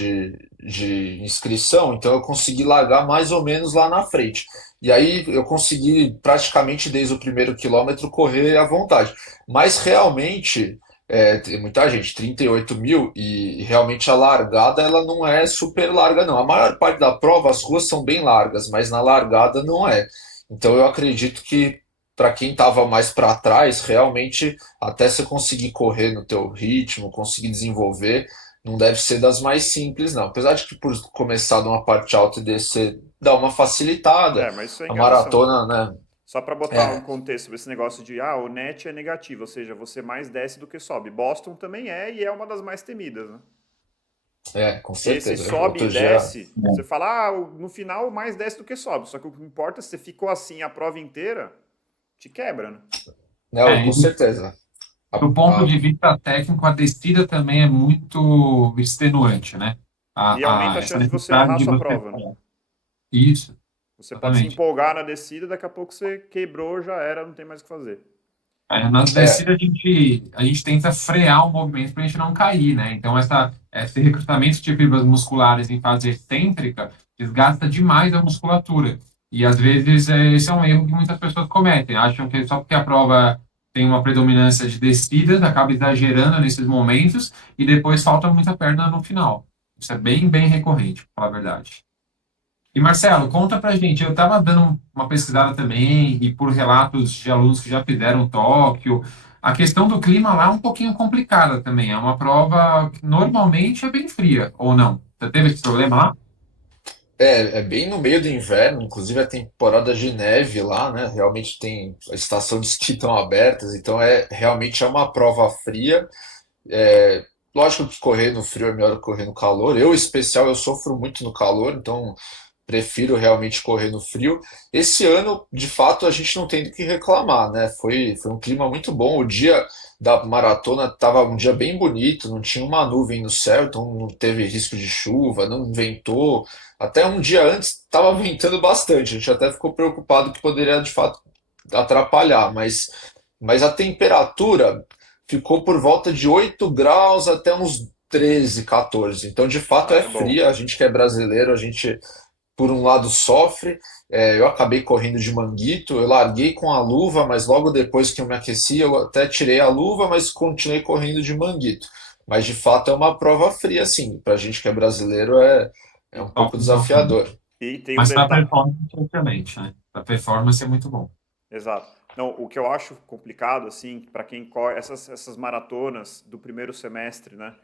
de inscrição, então eu consegui largar mais ou menos lá na frente. E aí eu consegui praticamente desde o primeiro quilômetro correr à vontade. Mas realmente tem muita gente, 38 mil, e realmente a largada ela não é super larga, não. A maior parte da prova as ruas são bem largas, mas na largada não é. Então eu acredito que para quem estava mais para trás, realmente até você conseguir correr no teu ritmo, conseguir desenvolver, não deve ser das mais simples, não. Apesar de que por começar de uma parte alta e descer, dá uma facilitada. É, mas isso é A enganação. maratona, né? Só para botar um É, contexto sobre esse negócio de, o net é negativo, ou seja, você mais desce do que sobe. Boston também é e é uma das mais temidas, né? com Esse certeza. sobe e Outro dia, desce, você fala, no final mais desce do que sobe. Só que o que importa é se você ficou assim a prova inteira, te quebra, né? né, É, com certeza. A- do ponto a- de vista técnico, a descida também é muito extenuante, né? E aumenta a Essa chance de você errar necessidade a de sua você. prova, né? Isso, Você pode se exatamente. empolgar na descida, daqui a pouco você quebrou, já era, não tem mais o que fazer. Nas É, descidas a gente tenta frear o movimento para a gente não cair, né? Então, esse recrutamento de fibras musculares em fase excêntrica desgasta demais a musculatura. E, às vezes, esse é um erro que muitas pessoas cometem. Acham que só porque a prova tem uma predominância de descidas, acaba exagerando nesses momentos e depois falta muita perna no final. Isso é bem, bem recorrente, para falar a verdade. E Marcelo, conta pra gente, eu estava dando uma pesquisada também, e por relatos de alunos que já fizeram Tóquio, a questão do clima lá é um pouquinho complicada também. É uma prova que normalmente é bem fria, ou não? Você teve esse problema lá? é bem no meio do inverno, inclusive a temporada de neve lá, né? Realmente tem a estação de esqui tão abertas, então realmente é uma prova fria. É, lógico que correr no frio é melhor que correr no calor. Eu, em especial, eu sofro muito no calor, então prefiro realmente correr no frio. Esse ano, de fato, a gente não tem do que reclamar, né? Foi um clima muito bom. O dia da maratona estava um dia bem bonito, não tinha uma nuvem no céu, então não teve risco de chuva, não ventou. Até um dia antes estava ventando bastante. A gente até ficou preocupado que poderia, de fato, atrapalhar, mas a temperatura ficou por volta de 8 graus até uns 13, 14. Então, de fato, Ah, é é bom. fria. A gente que é brasileiro, a gente, por um lado, sofre. Eu acabei correndo de manguito, eu larguei com a luva, mas logo depois que eu me aqueci, eu até tirei a luva, mas continuei correndo de manguito. Mas, de fato, é uma prova fria, sim. Para a gente que é brasileiro, é E um pouco sofre um pouquinho. desafiador. E tem um Mas para detalhe. performance, obviamente, né? Para performance é muito bom. Exato. Não, o que eu acho complicado, assim, para quem corre essas maratonas do primeiro semestre, né?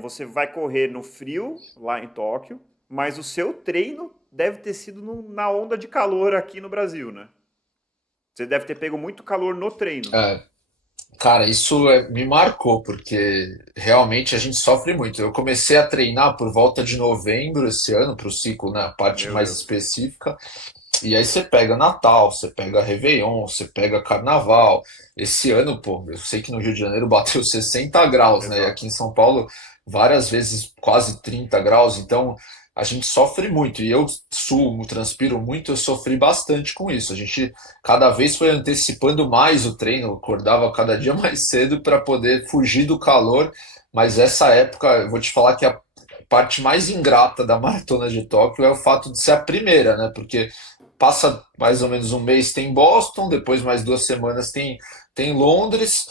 Você vai correr no frio, lá em Tóquio, mas o seu treino deve ter sido na onda de calor aqui no Brasil, né? Você deve ter pego muito calor no treino. É, cara, me marcou, porque realmente a gente sofre muito. Eu comecei a treinar por volta de novembro esse ano, para o ciclo, né, a parte Meu mais Deus. específica, e aí você pega Natal, você pega Réveillon, você pega Carnaval. Esse ano, pô, eu sei que no Rio de Janeiro bateu 60 graus, né, e aqui Exato. em São Paulo várias vezes quase 30 graus, então a gente sofre muito, e eu sumo, transpiro muito, eu sofri bastante com isso. A gente cada vez foi antecipando mais o treino, acordava cada dia mais cedo para poder fugir do calor, mas essa época, eu vou te falar que a parte mais ingrata da maratona de Tóquio é o fato de ser a primeira, né? Porque passa mais ou menos um mês tem Boston, depois mais 2 semanas tem Londres.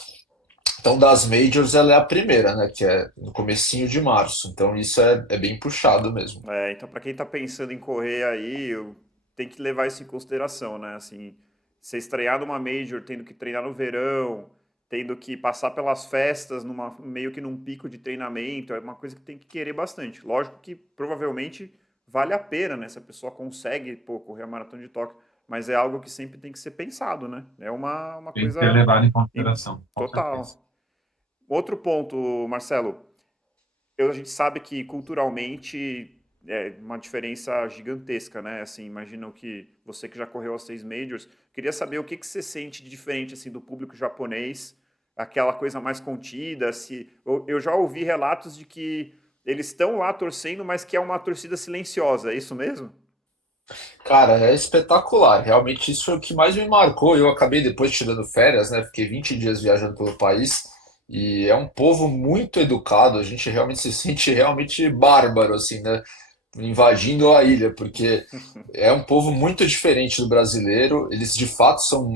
Então, das majors, ela é a primeira, né? Que é no comecinho de março. Então, isso é bem puxado mesmo. Então, para quem está pensando em correr aí, tem que levar isso em consideração, né? Assim, ser estreado numa major, tendo que treinar no verão, tendo que passar pelas festas meio que num pico de treinamento, é uma coisa que tem que querer bastante. Lógico que provavelmente vale a pena, né? Se a pessoa consegue, pô, correr a maratona de Tóquio, mas é algo que sempre tem que ser pensado, né? É uma Tem que ser coisa levado em im- consideração, com certeza. total. Outro ponto, Marcelo, a gente sabe que culturalmente é uma diferença gigantesca, né? Assim, imagino que você que já correu as 6 majors, queria saber o que que você sente de diferente assim do público japonês, aquela coisa mais contida. Se eu já ouvi relatos de que eles estão lá torcendo, mas que é uma torcida silenciosa. É isso mesmo? Cara, é espetacular. Realmente, isso foi o que mais me marcou. Eu acabei depois tirando férias, né? Fiquei 20 dias viajando pelo país. E é um povo muito educado. A gente realmente se sente realmente bárbaro, assim, né? Invadindo a ilha, porque é um povo muito diferente do brasileiro. Eles de fato são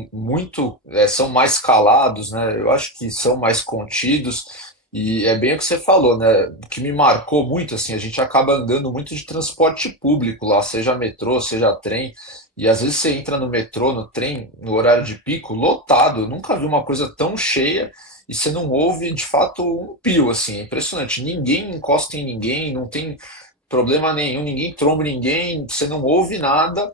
são mais calados, né? Eu acho que são mais contidos. E é bem o que você falou, né? O que me marcou muito, assim, a gente acaba andando muito de transporte público lá, seja metrô, seja trem. E às vezes você entra no metrô, no trem, no horário de pico, lotado. Eu nunca vi uma coisa tão cheia e você não ouve de fato um pio, assim. É impressionante. Ninguém encosta em ninguém, não tem problema nenhum, ninguém tromba ninguém, você não ouve nada,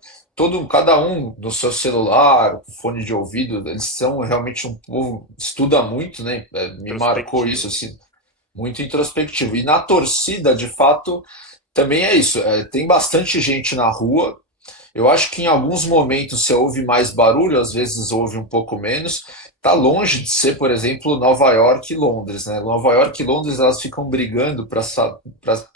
cada um no seu celular, fone de ouvido, eles são realmente um povo, estuda muito, né? Me marcou isso, Introspectivo. assim, muito introspectivo. E na torcida, de fato, também é isso. Tem bastante gente na rua, Eu acho que em alguns momentos você ouve mais barulho, às vezes ouve um pouco menos. Tá longe de ser, por exemplo, Nova York e Londres, né? Nova York e Londres elas ficam brigando para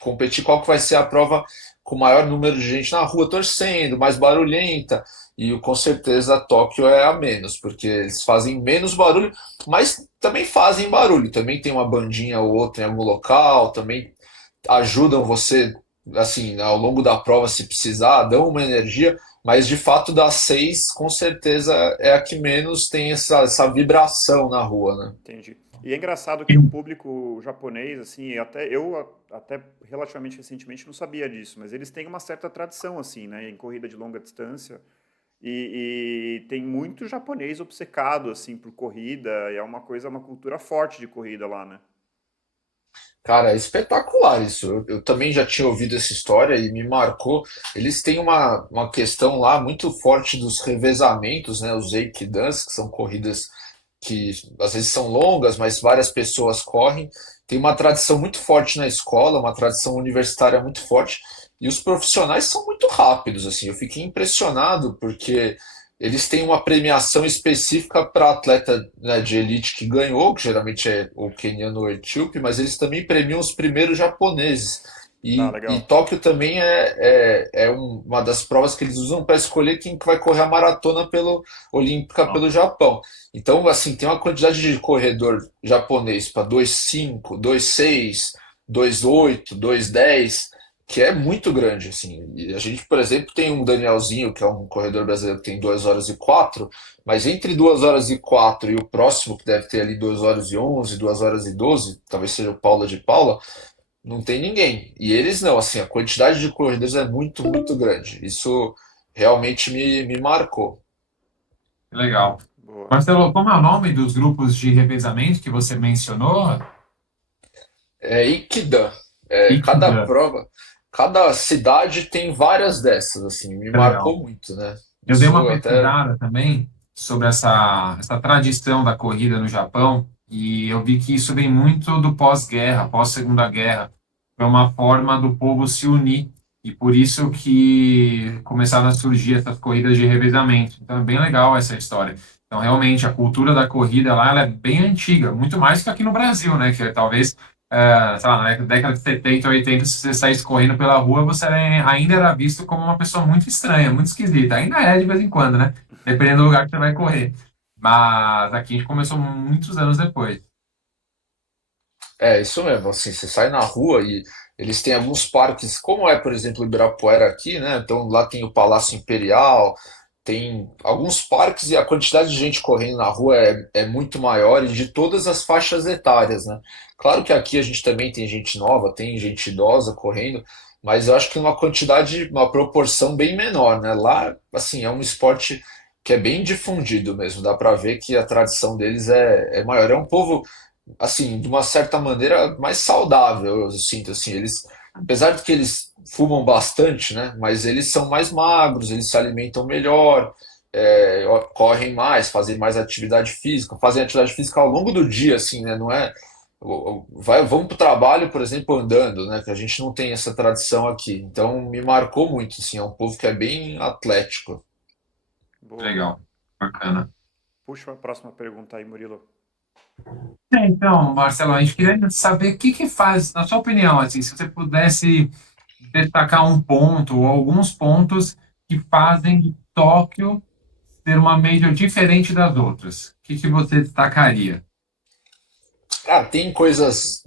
competir qual que vai ser a prova com o maior número de gente na rua torcendo, mais barulhenta. E com certeza Tóquio é a menos, porque eles fazem menos barulho, mas também fazem barulho. Também tem uma bandinha ou outra em algum local, também ajudam você, assim, ao longo da prova, se precisar, dão uma energia, mas de fato das seis, com certeza é a que menos tem essa vibração na rua, né? Entendi. E é engraçado que o público japonês, assim, até relativamente recentemente não sabia disso, mas eles têm uma certa tradição, assim, né, em corrida de longa distância. E tem muito japonês obcecado, assim, por corrida, e é uma coisa, uma cultura forte de corrida lá, né? Cara, é espetacular isso. Eu também já tinha ouvido essa história e me marcou. Eles têm uma questão lá muito forte dos revezamentos, né? Os Eikidans, que são corridas que às vezes são longas, mas várias pessoas correm. Tem uma tradição muito forte na escola, uma tradição universitária muito forte. E os profissionais são muito rápidos, assim. Eu fiquei impressionado porque eles têm uma premiação específica para atleta, né, de elite que ganhou, que geralmente é o queniano ou etíope, mas eles também premiam os primeiros japoneses. Ah, E legal. Tóquio também uma das provas que eles usam para escolher quem que vai correr a maratona olímpica pelo Japão. Então, assim, tem uma quantidade de corredor japonês para 2,5, 2,6, 2,8, 2,10 que é muito grande, assim. E a gente, por exemplo, tem um Danielzinho, que é um corredor brasileiro que tem 2 horas e 4, mas entre 2 horas e 4 e o próximo, que deve ter ali 2 horas e 11, 2 horas e 12, talvez seja o Paula de Paula, não tem ninguém. E eles não, assim, a quantidade de corredores é muito, muito grande. Isso realmente me marcou. Legal. Boa. Marcelo, como é o nome dos grupos de revezamento que você mencionou? É Ikidan. É, cada Ikidan. prova, cada cidade tem várias dessas, assim, me Que legal. marcou muito, né? Eu dei uma Isso até. pesquisada também sobre essa tradição da corrida no Japão e eu vi que isso vem muito do pós-guerra, pós-Segunda Guerra. Foi uma forma do povo se unir e por isso que começaram a surgir essas corridas de revezamento. Então é bem legal essa história. Então realmente a cultura da corrida lá ela é bem antiga, muito mais que aqui no Brasil, né? Que talvez sei lá, na década de 70, 80, se você saísse correndo pela rua, você ainda era visto como uma pessoa muito estranha, muito esquisita. Ainda é de vez em quando, né? Dependendo do lugar que você vai correr. Mas aqui a gente começou muitos anos depois. É, isso mesmo, assim, você sai na rua e eles têm alguns parques, como é, por exemplo, o Ibirapuera aqui, né? Então lá tem o Palácio Imperial, tem alguns parques e a quantidade de gente correndo na rua é muito maior e de todas as faixas etárias, né? Claro que aqui a gente também tem gente nova, tem gente idosa correndo, mas eu acho que uma quantidade, uma proporção bem menor, né? Lá, assim, é um esporte que é bem difundido mesmo, dá pra ver que a tradição deles é maior. É um povo assim, de uma certa maneira, mais saudável, eu sinto, assim, eles, apesar de que eles fumam bastante, né, mas eles são mais magros, eles se alimentam melhor, correm mais, fazem atividade física ao longo do dia, assim, né, não é, vamos para o trabalho, por exemplo, andando, né, que a gente não tem essa tradição aqui, então me marcou muito, assim, é um povo que é bem atlético. Boa. Legal, bacana. Puxa a próxima pergunta aí, Murilo. Então, Marcelo, a gente queria saber o que que faz, na sua opinião, assim, se você pudesse destacar um ponto ou alguns pontos que fazem de Tóquio ser uma major diferente das outras. O que que você destacaria? Ah, tem coisas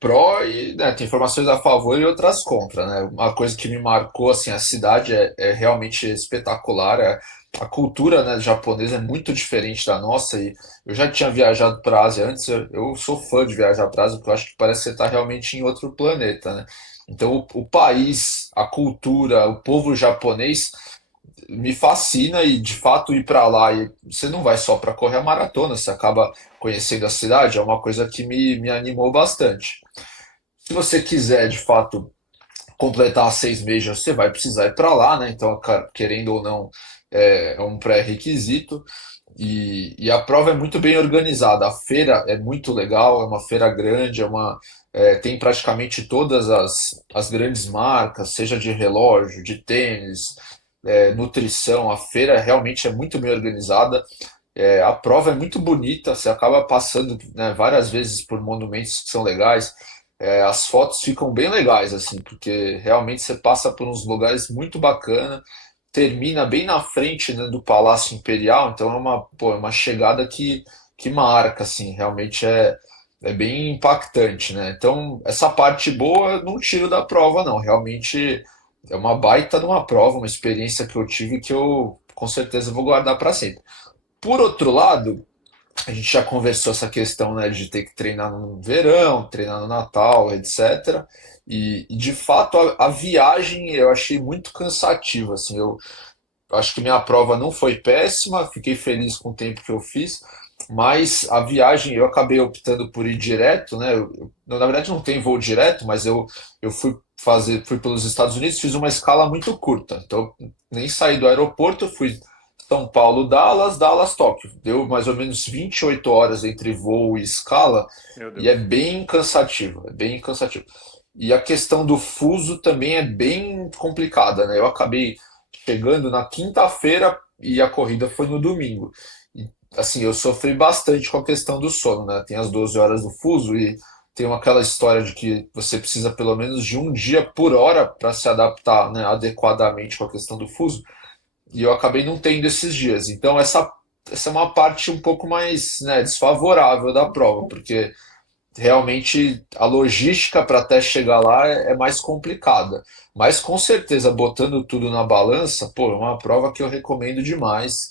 pró e né, tem informações a favor e outras contra, né? Uma coisa que me marcou assim, a cidade é realmente espetacular. A cultura, né, japonesa é muito diferente da nossa e eu já tinha viajado para a Ásia antes. Eu sou fã de viajar para a Ásia porque eu acho que parece que você está realmente em outro planeta, né? Então o país, a cultura, o povo japonês me fascina e de fato ir para lá e você não vai só para correr a maratona, você acaba conhecendo a cidade, é uma coisa que me animou bastante. Se você quiser de fato completar 6 meses, você vai precisar ir para lá, né? Então, querendo ou não, é um pré-requisito. E a prova é muito bem organizada. A feira é muito legal, é uma feira grande, tem praticamente todas as grandes marcas, seja de relógio, de tênis, nutrição, a feira realmente é muito bem organizada. A prova é muito bonita, você acaba passando, né, várias vezes por monumentos que são legais. As fotos ficam bem legais, assim, porque realmente você passa por uns lugares muito bacana, termina bem na frente, né, do Palácio Imperial, então é uma chegada que marca, assim, realmente é bem impactante, né? Então, essa parte boa eu não tiro da prova, não. Realmente é uma baita de uma prova, uma experiência que eu tive que eu com certeza vou guardar para sempre. Por outro lado, a gente já conversou essa questão, né, de ter que treinar no verão, treinar no Natal, etc. E de fato a viagem eu achei muito cansativa, assim, eu acho que minha prova não foi péssima, fiquei feliz com o tempo que eu fiz, mas a viagem eu acabei optando por ir direto, né? Na verdade não tem voo direto, mas eu fui pelos Estados Unidos, fiz uma escala muito curta. Então nem saí do aeroporto, eu fui São Paulo, Dallas, Dallas, Tóquio. Deu mais ou menos 28 horas entre voo e escala, Meu e é Deus. bem cansativo, é bem cansativo. E a questão do fuso também é bem complicada, né? Eu acabei chegando na quinta-feira e a corrida foi no domingo. E, assim, eu sofri bastante com a questão do sono, né? Tem as 12 horas do fuso e tem aquela história de que você precisa pelo menos de um dia por hora para se adaptar, né, adequadamente com a questão do fuso. E eu acabei não tendo esses dias. Então, essa é uma parte um pouco mais, né, desfavorável da prova, porque realmente a logística para até chegar lá é mais complicada. Mas com certeza, botando tudo na balança, pô, é uma prova que eu recomendo demais.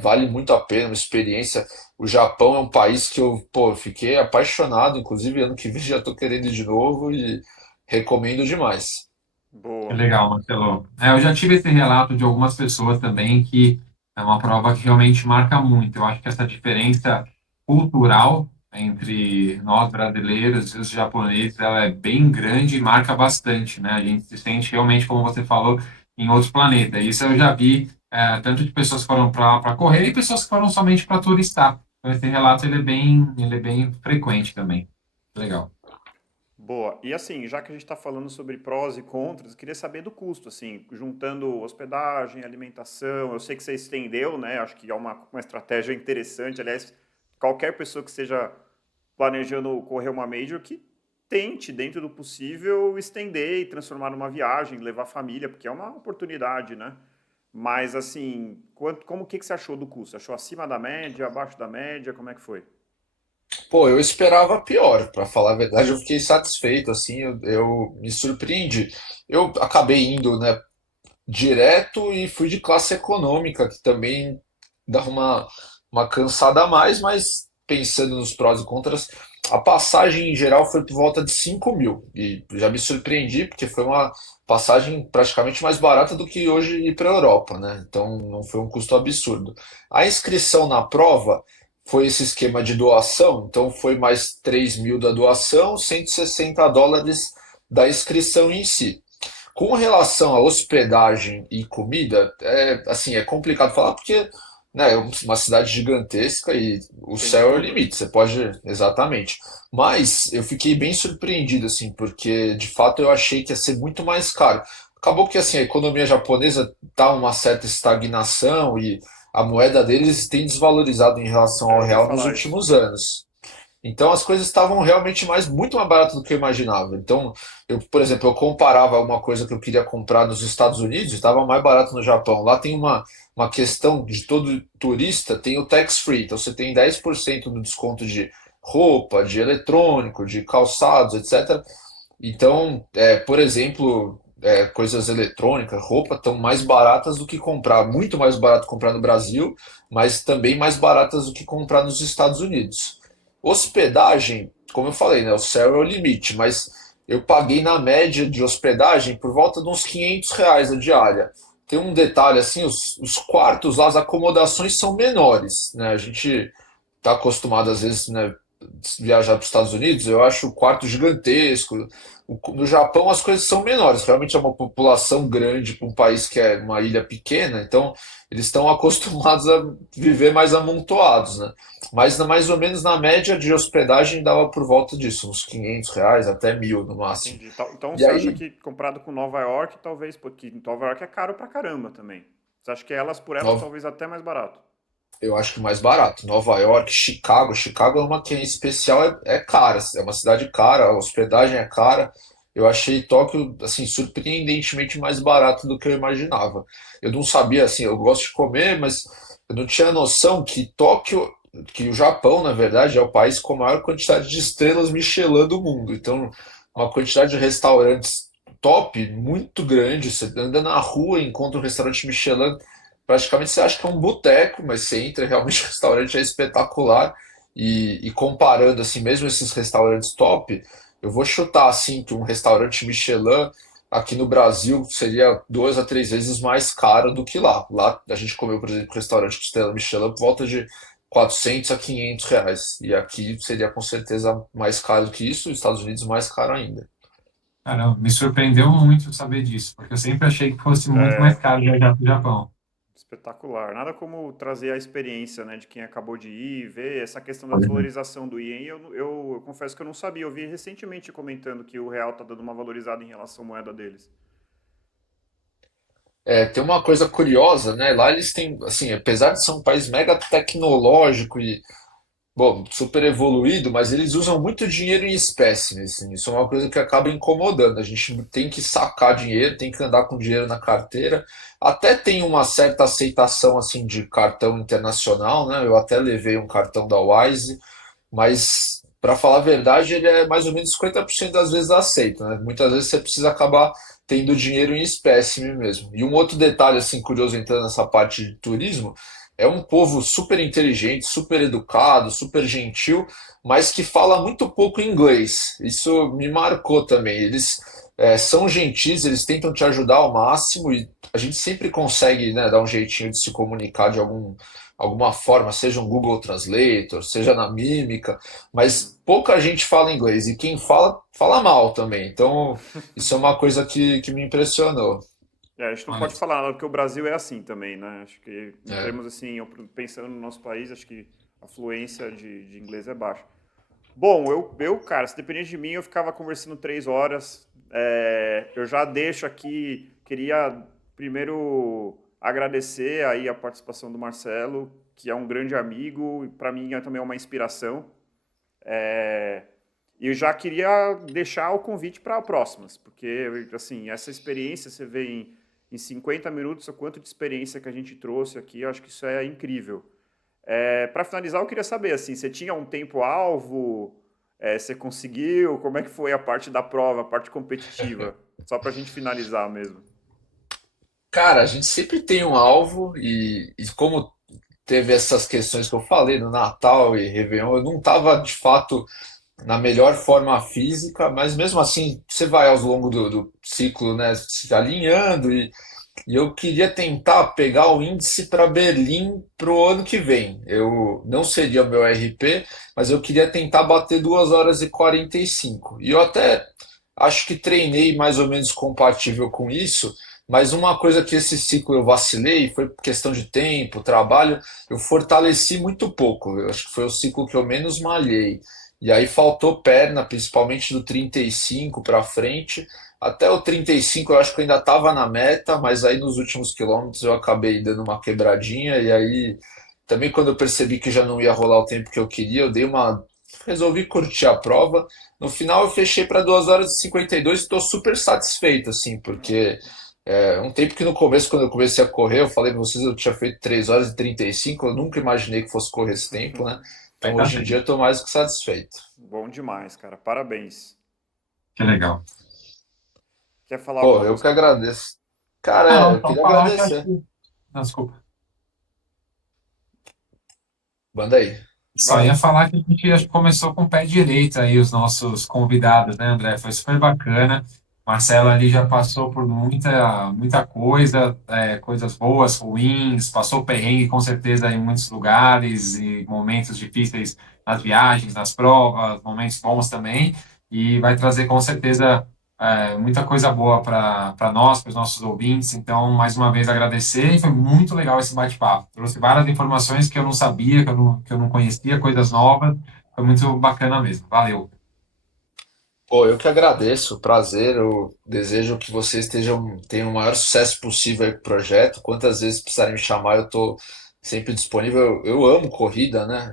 Vale muito a pena, uma experiência. O Japão é um país que eu, pô, fiquei apaixonado, inclusive ano que vem já estou querendo ir de novo e recomendo demais. Que Boa. legal, Marcelo. Eu já tive esse relato de algumas pessoas também que é uma prova que realmente marca muito. Eu acho que essa diferença cultural entre nós brasileiros e os japoneses, ela é bem grande e marca bastante, né? A gente se sente realmente, como você falou, em outros planetas. Isso eu já vi tanto de pessoas que foram para correr e pessoas que foram somente para turistar. Então esse relato ele é bem frequente também. Legal. Boa. E assim, já que a gente está falando sobre prós e contras, eu queria saber do custo, assim, juntando hospedagem, alimentação. Eu sei que você estendeu, né? Acho que é uma estratégia interessante. Aliás, qualquer pessoa que esteja planejando correr uma major que tente, dentro do possível, estender e transformar numa viagem, levar a família, porque é uma oportunidade, né? Mas assim, como que você achou do custo? Achou acima da média, abaixo da média? Como é que foi? Pô, eu esperava pior, para falar a verdade, eu fiquei satisfeito, assim, eu me surpreendi. Eu acabei indo, né, direto e fui de classe econômica, que também dá uma cansada a mais, mas pensando nos prós e contras, a passagem em geral foi por volta de 5 mil. E já me surpreendi, porque foi uma passagem praticamente mais barata do que hoje ir para a Europa, né? Então não foi um custo absurdo. A inscrição na prova foi esse esquema de doação, então foi mais 3 mil da doação, US$ 160 da inscrição em si. Com relação à hospedagem e comida, assim, é complicado falar porque, né, é uma cidade gigantesca e o Tem de céu é o tudo, né? limite, você pode, exatamente. Mas eu fiquei bem surpreendido, assim, porque de fato eu achei que ia ser muito mais caro. Acabou que, assim, a economia japonesa está uma certa estagnação e a moeda deles tem desvalorizado em relação É, ao eu ouvi real nos falar isso. últimos anos. Então as coisas estavam realmente muito mais baratas do que eu imaginava. Então, por exemplo, eu comparava uma coisa que eu queria comprar nos Estados Unidos, estava mais barato no Japão. Lá tem uma questão de todo turista, tem o tax free, então você tem 10% no desconto de roupa, de eletrônico, de calçados, etc. Então, por exemplo, coisas eletrônicas, roupa, estão mais baratas do que comprar, muito mais barato comprar no Brasil, mas também mais baratas do que comprar nos Estados Unidos. Hospedagem, como eu falei, né, o céu é o limite, mas eu paguei na média de hospedagem por volta de uns R$ 500 a diária. Tem um detalhe assim, os quartos lá, as acomodações são menores, né? A gente está acostumado às vezes, né, viajar para os Estados Unidos, eu acho o quarto gigantesco. No Japão as coisas são menores, realmente é uma população grande para um país que é uma ilha pequena, então eles estão acostumados a viver mais amontoados, né? Mas mais ou menos na média de hospedagem dava por volta disso, uns R$ 500 até 1.000 no máximo. Entendi. Então E você acha aí, que comparado com Nova York, talvez, porque Nova York é caro pra caramba também. Você acha que elas por elas Nova- talvez até mais barato? eu acho que mais barato. Nova York, Chicago. Chicago é uma que em especial é cara, é uma cidade cara, a hospedagem é cara. Eu achei Tóquio, assim, surpreendentemente mais barato do que eu imaginava. Eu não sabia, assim, eu gosto de comer, mas eu não tinha noção que Tóquio, que o Japão, na verdade, é o país com a maior quantidade de estrelas Michelin do mundo. Então, uma quantidade de restaurantes top, muito grande. Você anda na rua e encontra um restaurante Michelin. Praticamente você acha que é um boteco, mas você entra, realmente o restaurante é espetacular. E comparando assim, mesmo esses restaurantes top, eu vou chutar assim que um restaurante Michelin aqui no Brasil seria 2 a 3 vezes mais caro do que lá. Lá a gente comeu, por exemplo, restaurante de estrela Michelin por volta de R$ 400 a R$ 500. E aqui seria com certeza mais caro do que isso, nos Estados Unidos mais caro ainda. Caramba, me surpreendeu muito saber disso, porque eu sempre achei que fosse muito mais É, caro viajar para o Japão. espetacular. Nada como trazer a experiência, né, de quem acabou de ir, ver essa questão da desvalorização do ien. Eu confesso que eu não sabia. Eu vi recentemente comentando que o real tá dando uma valorizada em relação à moeda deles. É, tem uma coisa curiosa, né? Lá eles têm, assim, apesar de ser um país mega tecnológico e, bom, super evoluído, mas eles usam muito dinheiro em espécie, assim. Isso é uma coisa que acaba incomodando. A gente tem que sacar dinheiro, tem que andar com dinheiro na carteira. Até tem uma certa aceitação, assim, de cartão internacional, né? Eu até levei um cartão da Wise, mas, para falar a verdade, ele é mais ou menos 50% das vezes aceito, né? Muitas vezes você precisa acabar tendo dinheiro em espécime mesmo. E um outro detalhe, assim, curioso, entrando nessa parte de turismo, é um povo super inteligente, super educado, super gentil, mas que fala muito pouco inglês. Isso me marcou também. Eles são gentis, eles tentam te ajudar ao máximo e a gente sempre consegue, né, dar um jeitinho de se comunicar de alguma forma, seja um Google Translator, seja na mímica, Uhum. mas pouca gente fala inglês e quem fala, fala mal também. Então, isso é uma coisa que me impressionou. É, a gente não Olha, pode falar nada, porque o Brasil é assim também, né? Acho que, em É. termos assim, pensando no nosso país, acho que a fluência de inglês é baixa. Bom, cara, se dependesse de mim, eu ficava conversando 3 horas. Eu já deixo aqui, queria primeiro agradecer aí a participação do Marcelo, que é um grande amigo, e para mim também é uma inspiração. É, e eu já queria deixar o convite para próximas, porque assim, essa experiência você vê em 50 minutos o quanto de experiência que a gente trouxe aqui, eu acho que isso é incrível. Para finalizar, eu queria saber assim, você tinha um tempo-alvo? Você conseguiu? Como é que foi a parte da prova, a parte competitiva? Só para a gente finalizar mesmo. Cara, a gente sempre tem um alvo e como teve essas questões que eu falei no Natal e Réveillon, eu não estava de fato na melhor forma física, mas mesmo assim você vai ao longo do ciclo, né, se alinhando e eu queria tentar pegar o índice para Berlim para o ano que vem. Eu não seria o meu RP, mas eu queria tentar bater 2 horas e 45. E eu até acho que treinei mais ou menos compatível com isso, mas uma coisa que esse ciclo eu vacilei foi questão de tempo, trabalho, eu fortaleci muito pouco. Eu acho que foi o ciclo que eu menos malhei. E aí faltou perna, principalmente do 35 para frente. Até o 35 eu acho que eu ainda estava na meta, mas aí nos últimos quilômetros eu acabei dando uma quebradinha e aí também quando eu percebi que já não ia rolar o tempo que eu queria, eu dei uma resolvi curtir a prova. No final eu fechei para 2 horas e 52 e estou super satisfeito assim, porque é um tempo que no começo quando eu comecei a correr, eu falei para vocês eu tinha feito 3 horas e 35, eu nunca imaginei que fosse correr esse tempo, né? vai Então dar hoje em dia eu tempo. estou mais que satisfeito. Bom demais, cara. Parabéns. Que legal. Quer falar Pô, alguma eu coisa? que agradeço. Cara, Não, eu só queria falar que acho agradecer. que. Não, desculpa. Manda aí. Só Vai. ia falar que a gente acho que começou com o pé direito aí, os nossos convidados, né, André? Foi super bacana. Marcelo ali já passou por muita coisa, coisas boas, ruins, passou perrengue com certeza em muitos lugares e momentos difíceis nas viagens, nas provas, momentos bons também, e vai trazer com certeza muita coisa boa para nós, para os nossos ouvintes. Então, mais uma vez agradecer, e foi muito legal esse bate-papo. Trouxe várias informações que eu não sabia, que eu não conhecia, coisas novas. Foi muito bacana mesmo. Valeu. Pô, eu que agradeço, prazer. Eu desejo que vocês tenham o maior sucesso possível aí com o projeto. Quantas vezes precisarem me chamar, eu tô sempre disponível. Eu amo corrida, né?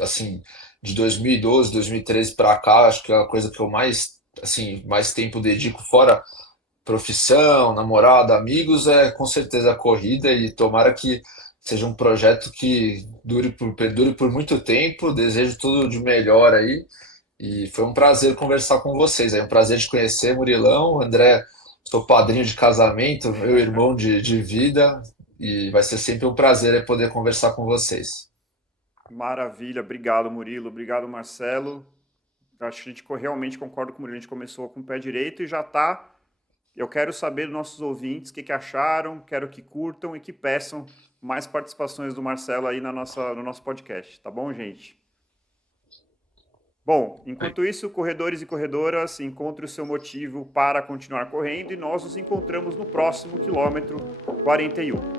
Assim, de 2012, 2013 para cá, acho que é a coisa que eu mais tempo dedico fora profissão, namorada, amigos, é com certeza a corrida e tomara que seja um projeto que perdure por muito tempo. Desejo tudo de melhor aí. E foi um prazer conversar com vocês. É um prazer te conhecer, Murilão. André, sou padrinho de casamento, meu irmão de vida. E vai ser sempre um prazer poder conversar com vocês. Maravilha, obrigado Murilo, obrigado Marcelo. Acho que a gente realmente concordo com o Murilo, a gente começou com o pé direito e já está. Eu quero saber dos nossos ouvintes o que acharam, quero que curtam e que peçam mais participações do Marcelo aí no nosso podcast, tá bom, gente? Bom, enquanto isso, corredores e corredoras, encontre o seu motivo para continuar correndo e nós nos encontramos no próximo quilômetro 41.